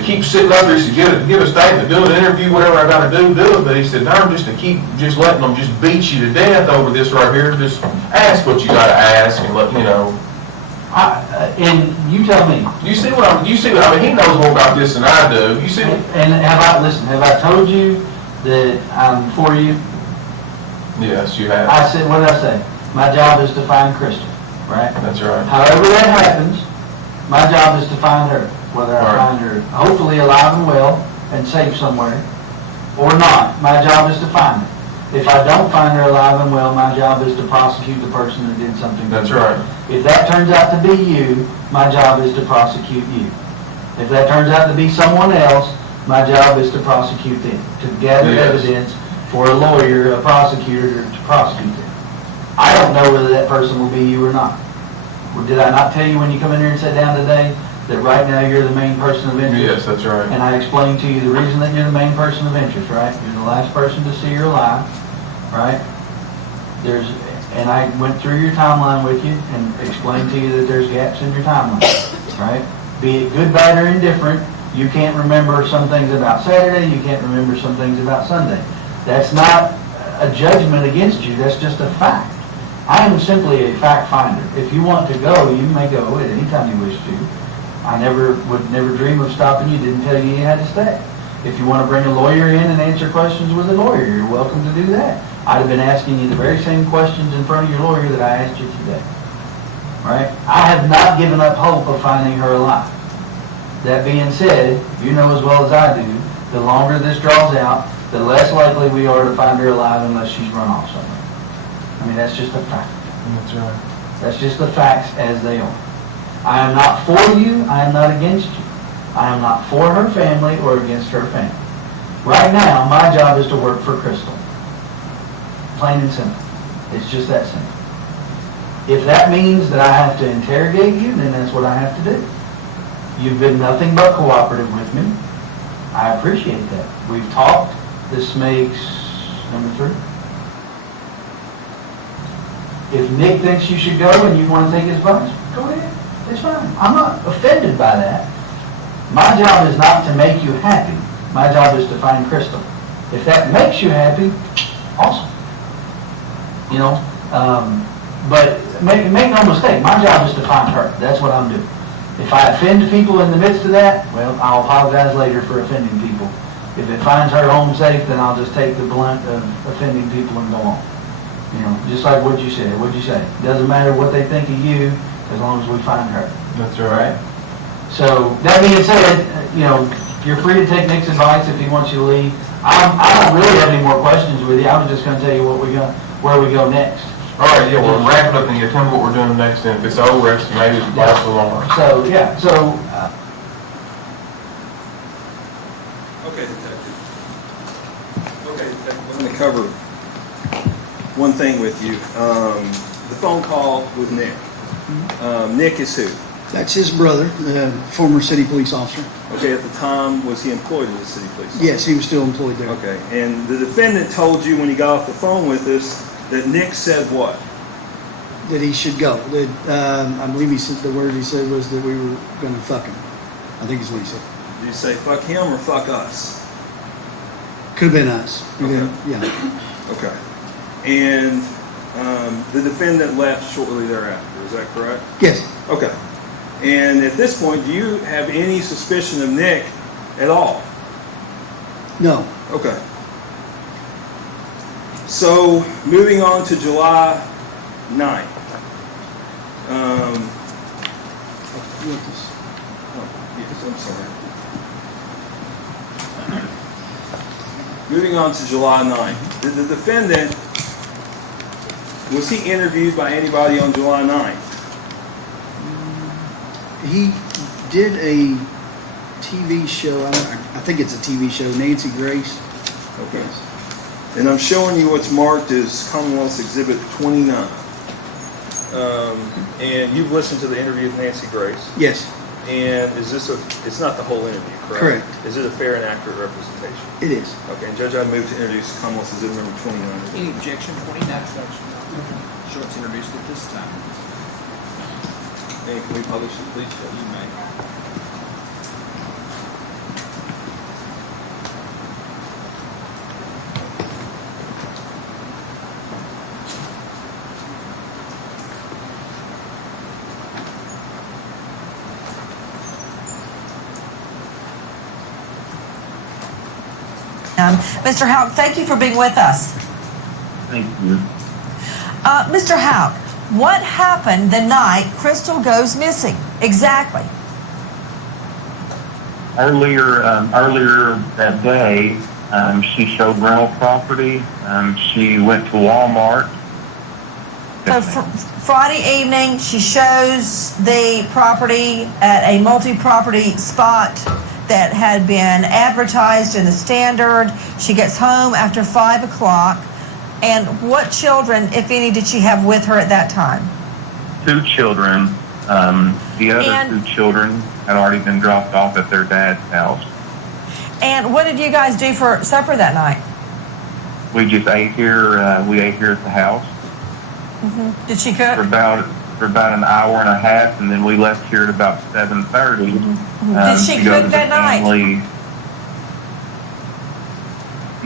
keep sitting up there, to give a statement, do an interview, whatever I gotta do it. But he said, no, just to keep just letting them just beat you to death over this right here. Just ask what you gotta ask and let you know. and you tell me. You see what I mean? He knows more about this than I do. You see? And have I told you that I'm for you? Yes, you have. I said, what did I say? My job is to find Crystal, right? That's right. However that happens, my job is to find her. Whether I Right. find her hopefully alive and well and safe somewhere or not, my job is to find her. If I don't find her alive and well, my job is to prosecute the person that did something. That's right. If that turns out to be you, my job is to prosecute you. If that turns out to be someone else, my job is to prosecute them, to gather Yes. evidence for a lawyer, a prosecutor, to prosecute them. I don't know whether that person will be you or not. Well, did I not tell you when you come in here and sit down today that right now you're the main person of interest? Yes, that's right. And I explained to you the reason that you're the main person of interest, right? You're the last person to see her alive, right? And I went through your timeline with you and explained to you that there's gaps in your timeline, right? Be it good, bad, or indifferent, you can't remember some things about Saturday, you can't remember some things about Sunday. That's not a judgment against you, that's just a fact. I am simply a fact finder. If you want to go, you may go at any time you wish to. I would never dream of stopping you, didn't tell you you had to stay. If you want to bring a lawyer in and answer questions with a lawyer, you're welcome to do that. I'd have been asking you the very same questions in front of your lawyer that I asked you today. Right? I have not given up hope of finding her alive. That being said, you know as well as I do, the longer this draws out, the less likely we are to find her alive unless she's run off somewhere. I mean, that's just a fact. That's right. That's just the facts as they are. I am not for you, I am not against you. I am not for her family or against her family. Right now, my job is to work for Crystal. Plain and simple. It's just that simple. If that means that I have to interrogate you, then that's what I have to do. You've been nothing but cooperative with me. I appreciate that. We've talked. This makes number 3. If Nick thinks you should go and you want to take his advice, go ahead. It's fine. I'm not offended by that. My job is not to make you happy. My job is to find Crystal. If that makes you happy, awesome. You know, but make no mistake, my job is to find her. That's what I'm doing. If I offend people in the midst of that, well, I'll apologize later for offending people. If it finds her home safe, then I'll just take the blunt of offending people and go on. You know, just like what you said. What'd you say? Doesn't matter what they think of you, as long as we find her. That's right. So, that being said, you know, you're free to take Nick's advice if he wants you to leave. I don't really have any more questions with you. I was just going to tell you where we go next. All right, yeah, we'll wrap it up and you tell me what we're doing next, and if it's over, it's maybe it's last longer. So, yeah, so... Okay, Detective. I'm going to cover one thing with you. The phone call with Nick. Nick is who? That's his brother, the former city police officer. Okay, at the time, was he employed as a city police officer? Yes, he was still employed there. Okay, and the defendant told you when he got off the phone with us that Nick said what? That he should go. That I believe he said the word he said was that we were going to fuck him. I think is what he said. Did you say fuck him or fuck us? Could have been us. Okay. Yeah. Okay. And the defendant left shortly thereafter, is that correct? Yes. Okay. And at this point, do you have any suspicion of Nick at all? No. Okay. So, moving on to July 9th. Yes, I'm sorry. Moving on to July 9th. Did the defendant, was he interviewed by anybody on July 9th? He did a TV show. I think it's a TV show. Nancy Grace. Okay. And I'm showing you what's marked as Commonwealth's Exhibit 29. And you've listened to the interview with Nancy Grace. Yes. And is this it's not the whole interview, correct? Correct. Is it a fair and accurate representation? It is. Okay, and Judge, I move to introduce Commonwealth's Exhibit number 29. Any objection? 29. Sure, it's introduced at this time. And can we publish it, please? Judge? You may. Mr. Houck, thank you for being with us. Thank you. Mr. Houck, what happened the night Crystal goes missing? Exactly. Earlier that day, she showed rental property. She went to Walmart. So Friday evening, she shows the property at a multi-property spot that had been advertised in the Standard. She gets home after 5 o'clock. And what children, if any, did she have with her at that time? 2 children. The other 2 children had already been dropped off at their dad's house. And what did you guys do for supper that night? We just ate here. We ate here at the house Mm-hmm. Did she cook? for about an hour and a half, and then we left here at about 7:30. Did she to go cook to that the night? family.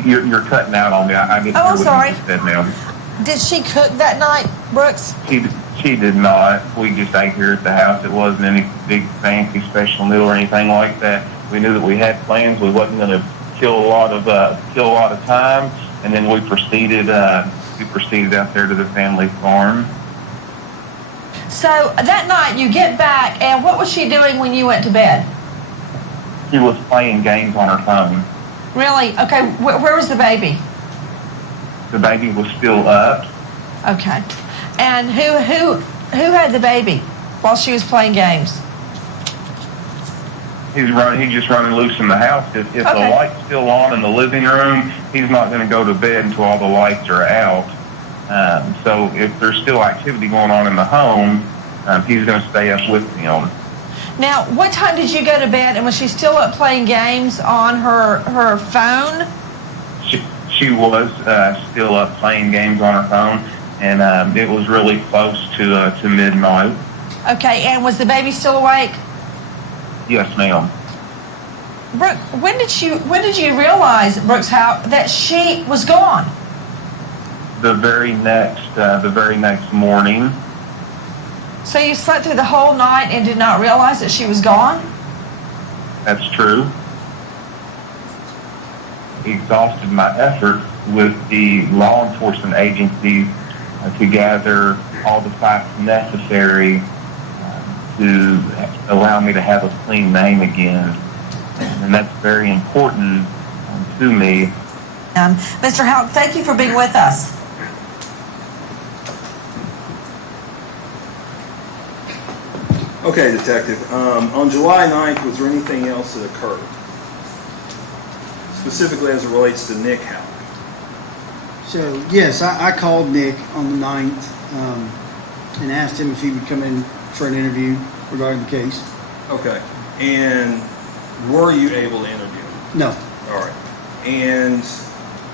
You're cutting out on me. I didn't Oh, hear I'm what sorry. you just said now. Did she cook that night, Brooks? She did not. We just ate here at the house. It wasn't any big fancy special meal or anything like that. We knew that we had plans. We wasn't going to kill a lot of time, and then we proceeded out there to the family farm. So that night you get back, and what was she doing when you went to bed? She was playing games on her phone. Really? Okay, where was the baby? The baby was still up. Okay. And who had the baby while she was playing games? He's just running loose in the house. If the Okay. light's still on in the living room, he's not going to go to bed until all the lights are out. So if there's still activity going on in the home, he's going to stay up with them. Now, what time did you go to bed, and was she still up playing games on her phone? She was still up playing games on her phone, and it was really close to midnight. Okay, and was the baby still awake? Yes, ma'am. Brooke, when did you realize, Brooks, that she was gone? The very next morning. So you slept through the whole night and did not realize that she was gone? That's true. Exhausted my effort with the law enforcement agencies to gather all the facts necessary to allow me to have a clean name again. And that's very important to me. Mr. Houck, thank you for being with us. Okay, Detective. On July 9th, was there anything else that occurred? Specifically as it relates to Nick Houck. So, yes, I called Nick on the 9th and asked him if he would come in for an interview regarding the case. Okay. And were you able to interview him? No. All right. And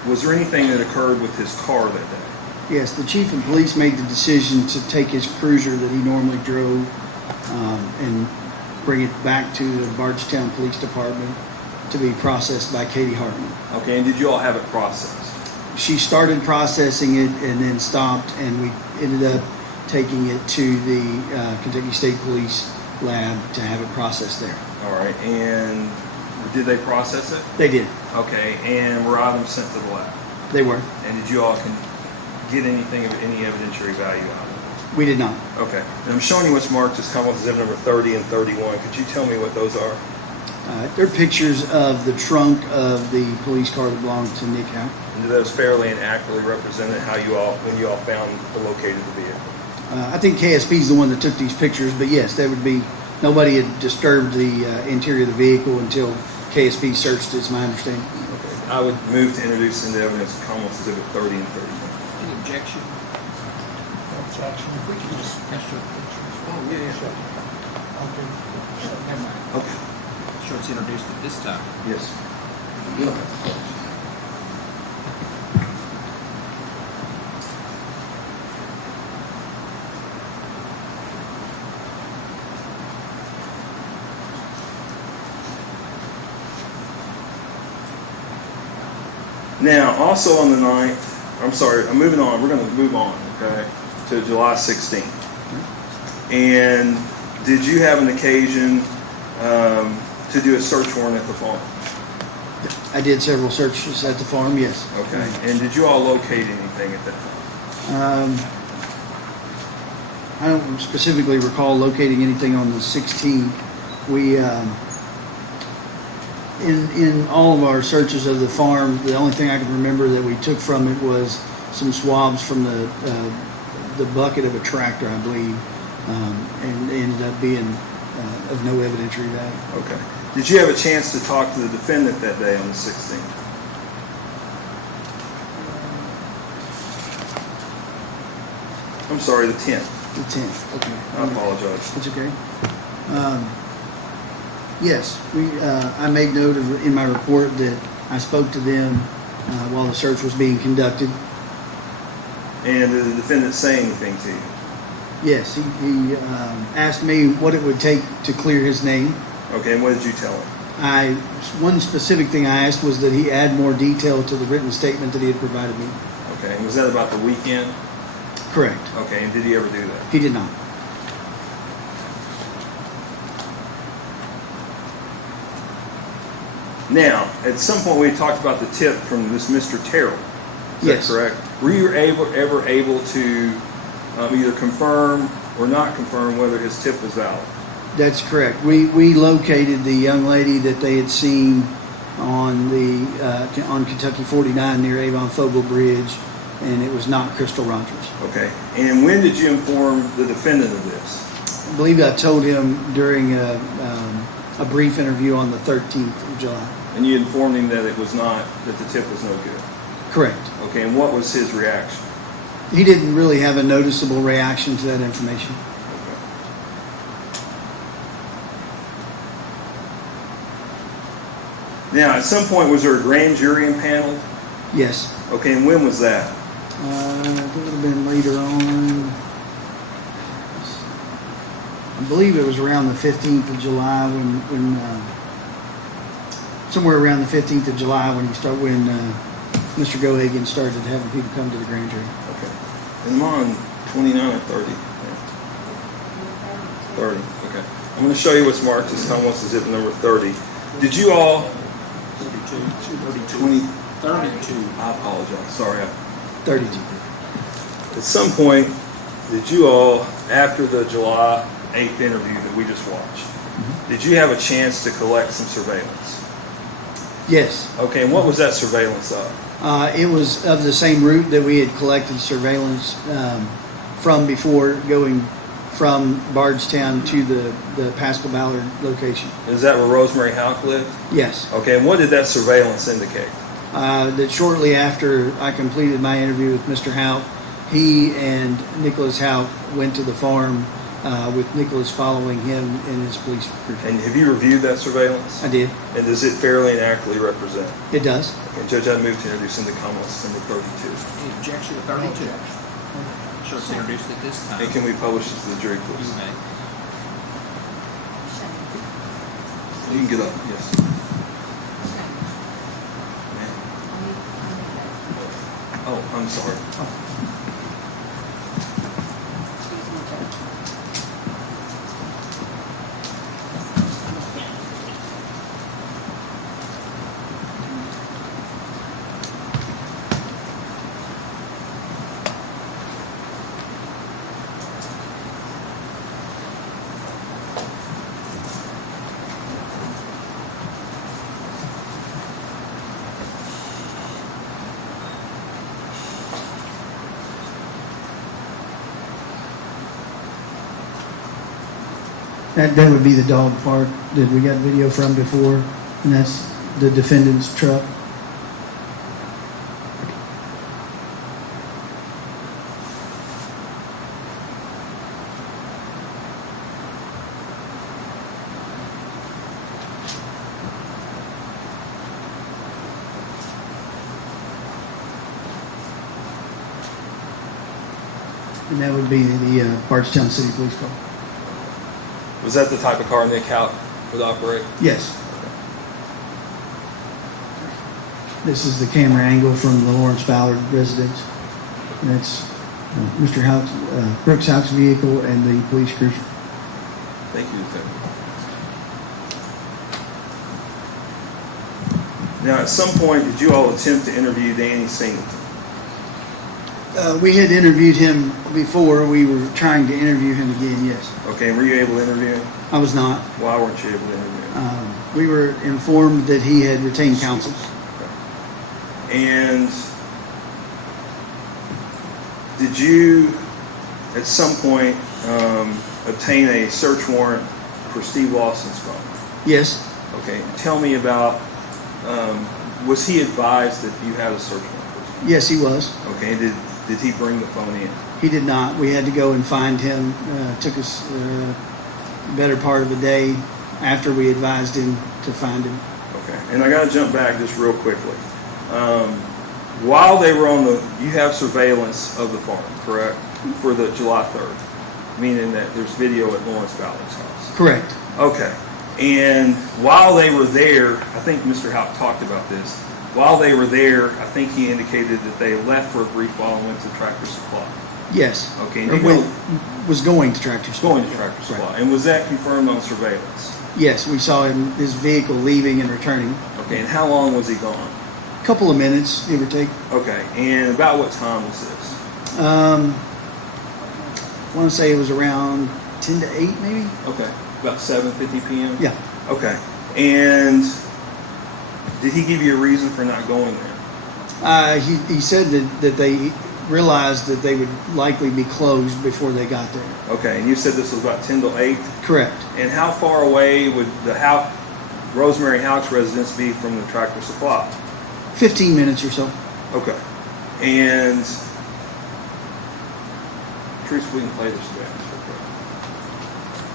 was there anything that occurred with his car that day? Yes, the chief of police made the decision to take his cruiser that he normally drove and bring it back to the Bardstown Police Department to be processed by Katie Hartman. Okay, and did you all have it processed? She started processing it and then stopped, and we ended up taking it to the Kentucky State Police lab to have it processed there. All right, and did they process it? They did. Okay, and were items sent to the lab? They were. And did you all get anything of any evidentiary value out of it? We did not. Okay. And I'm showing you what's marked as Commonwealth Exhibit number 30 and 31. Could you tell me what those are? They're pictures of the trunk of the police car that belonged to Nick Houck. And do those fairly and accurately represent how when you all found or located the vehicle? I think KSP is the one that took these pictures, but yes, that would be, nobody had disturbed the interior of the vehicle until KSP searched it, is my understanding. Okay. I would move to introduce into evidence Commonwealth Exhibit 30 and 31. Any objection? If we can just measure the pictures. Oh, yeah. Okay. Never mind. Okay. Sure, it's introduced at this time. Yes. Now, also on the 9th, I'm sorry, I'm moving on. We're going to move on, okay, to July 16th. And did you have an occasion to do a search warrant at the farm? I did several searches at the farm, yes. Okay. And did you all locate anything at that time? I don't specifically recall locating anything on the 16th. We, in all of our searches of the farm, the only thing I can remember that we took from it was some swabs from the bucket of a tractor, I believe, and they ended up being of no evidentiary value. Okay. Did you have a chance to talk to the defendant that day on the 16th? I'm sorry, the 10th. The 10th, okay. I apologize. It's okay. Yes, I made note of in my report that I spoke to them while the search was being conducted. And did the defendant say anything to you? Yes, he asked me what it would take to clear his name. Okay, and what did you tell him? One specific thing I asked was that he add more detail to the written statement that he had provided me. Okay, and was that about the weekend? Correct. Okay, and did he ever do that? He did not. Now, at some point we talked about the tip from this Mr. Terrell. Is Yes. that correct? Were you ever able to either confirm or not confirm whether his tip was valid? That's correct. We located the young lady that they had seen on on Kentucky 49 near Avon Fogle Bridge, and it was not Crystal Rogers. Okay. And when did you inform the defendant of this? I believe I told him during a brief interview on the 13th of July. And you informed him that it was not, that the tip was no good. Correct. Okay, and what was his reaction? He didn't really have a noticeable reaction to that information. Now, at some point, was there a grand jury impaneled? Yes. Okay, and when was that? It would have been later on. I believe it was around the 15th of July when somewhere around the 15th of July when Mr. Gohagan started having people come to the grand jury. Okay. And I'm on 29 or 30? 30, okay. I'm going to show you what's marked as Commonwealth Exhibit number 30. Did you all... 32. I apologize. Sorry. 32. At some point, did you all, after the July 8th interview that we just watched, did you have a chance to collect some surveillance? Yes. Okay, and what was that surveillance of? It was of the same route that we had collected surveillance from before, going from Bardstown to the Pascal Ballard location. Is that where Rosemary Houck lived? Yes. Okay, and what did that surveillance indicate? That shortly after I completed my interview with Mr. Houck, he and Nicholas Houck went to the farm with Nicholas following him in his police cruiser. And have you reviewed that surveillance? I did. And does it fairly and accurately represent? It does. Okay, Judge, I move to introduce into Commonwealth number 32. Any objection to 32? Sure, it's introduced at this time. And can we publish this to the jury, please? You may. You can get up, yes. Oh, I'm sorry. That would be the dog park that we got video from before, and that's the defendant's truck. And that would be the Bardstown City Police car. Was that the type of car Nick Houck would operate? Yes. This is the camera angle from the Lawrence Ballard residence. And that's Mr. Houck's, Brooks Houck's vehicle and the police cruiser. Thank you, Lieutenant. Now, at some point, did you all attempt to interview Danny Singleton? We had interviewed him before. We were trying to interview him again, yes. Okay, and were you able to interview him? I was not. Why weren't you able to interview him? We were informed that he had retained counsel. And did you, at some point, obtain a search warrant for Steve Lawson's phone? Yes. Okay, tell me about, was he advised that you had a search warrant? Yes, he was. Okay, did he bring the phone in? He did not. We had to go and find him. Took us the better part of a day after we advised him to find him. Okay, and I got to jump back just real quickly. While they were on you have surveillance of the farm, correct? For the July 3rd, meaning that there's video at Lawrence Ballard's house. Correct. Okay, and while they were there, I think Mr. Houck talked about this. While they were there, I think he indicated that they left for a brief while and went to Tractor Supply. Yes. Okay, Or was going to Tractor Supply. going to Tractor Supply. And was that confirmed on surveillance? Yes, we saw his vehicle leaving and returning. Okay, and how long was he gone? A couple of minutes, give or take. Okay, and about what time was this? I want to say it was around 10 to 8 maybe? Okay, about 7:50 p.m.? Yeah. Okay, and did he give you a reason for not going there? He said that realized that they would likely be closed before they got there. Okay, and you said this was about 10 to 8? Correct. And how far away would the Rosemary Houck's residence be from the Tractor Supply? 15 minutes or so. Okay. And Teresa, we can play this back.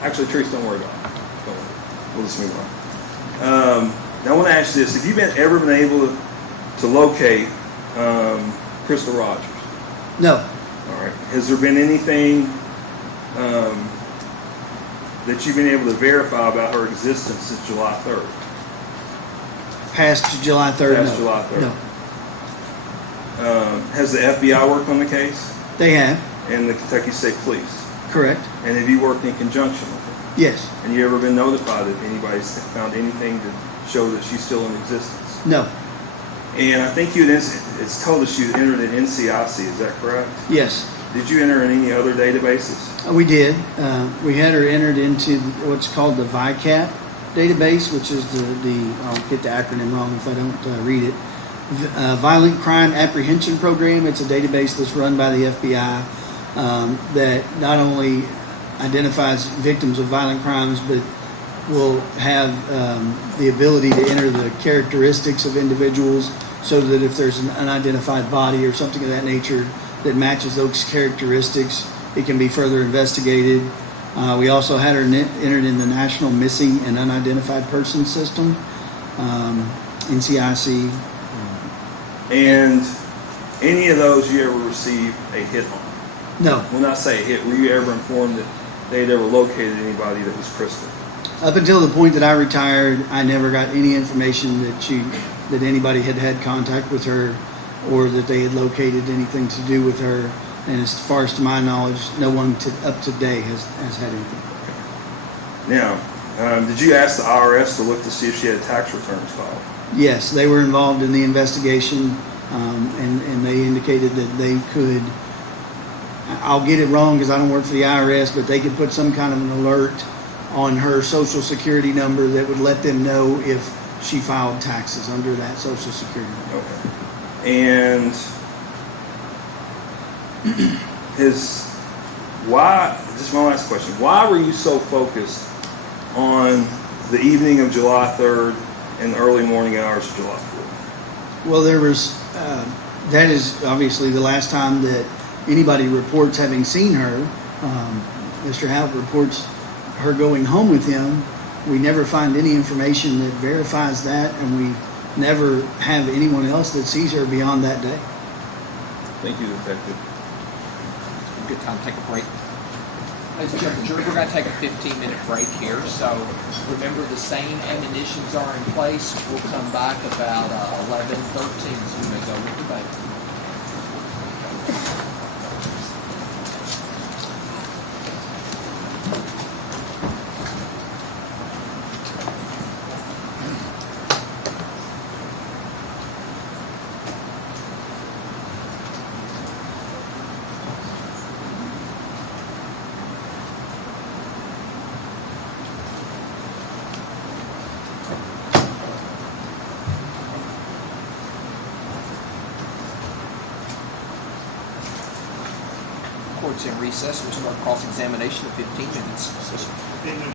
Actually, Teresa, don't worry about it. Don't worry. We'll just move on. Now I want to ask you this: have you ever been able to locate Crystal Rogers? No. All right. Has there been anything that you've been able to verify about her existence since July 3rd? Past July 3rd? Past No. July 3rd. No. Has the FBI worked on the case? They have. And the Kentucky State Police? Correct. And have you worked in conjunction with them? Yes. And you ever been notified that anybody's found anything to show that she's still in existence? No. And I think it's told us you entered in NCIC, is that correct? Yes. Did you enter in any other databases? We did. We had her entered into what's called the VICAT database, which is I'll get the acronym wrong if I don't read it, Violent Crime Apprehension Program. It's a database that's run by the FBI that not only identifies victims of violent crimes, but will have the ability to enter the characteristics of individuals so that if there's an unidentified body or something of that nature that matches those characteristics, it can be further investigated. We also had her entered in the National Missing and Unidentified Persons System, NCIC. And any of those you ever received a hit on? No. When I say a hit, were you ever informed that they'd ever located anybody that was Crystal? Up until the point that I retired, I never got any information that anybody had had contact with her or that they had located anything to do with her. And as far as to my knowledge, no one up to date has had anything. Now, did you ask the IRS to look to see if she had tax returns filed? Yes, they were involved in the investigation, and they indicated that they could, I'll get it wrong because I don't work for the IRS, but they could put some kind of an alert on her social security number that would let them know if she filed taxes under that social security number. Okay. And just one last question. Why were you so focused on the evening of July 3rd and the early morning hours of July 4th? Well, there was, that is obviously the last time that anybody reports having seen her. Mr. Houck reports her going home with him. We never find any information that verifies that, and we never have anyone else that sees her beyond that day. Thank you, Detective. Good time to take a break. Ladies and gentlemen, we're going to take a 15-minute break here. So remember, the same ammunitions are in place. We'll come back about 11:13, so we may go with debate. Court's in recess. We'll start cross-examination in 15 minutes.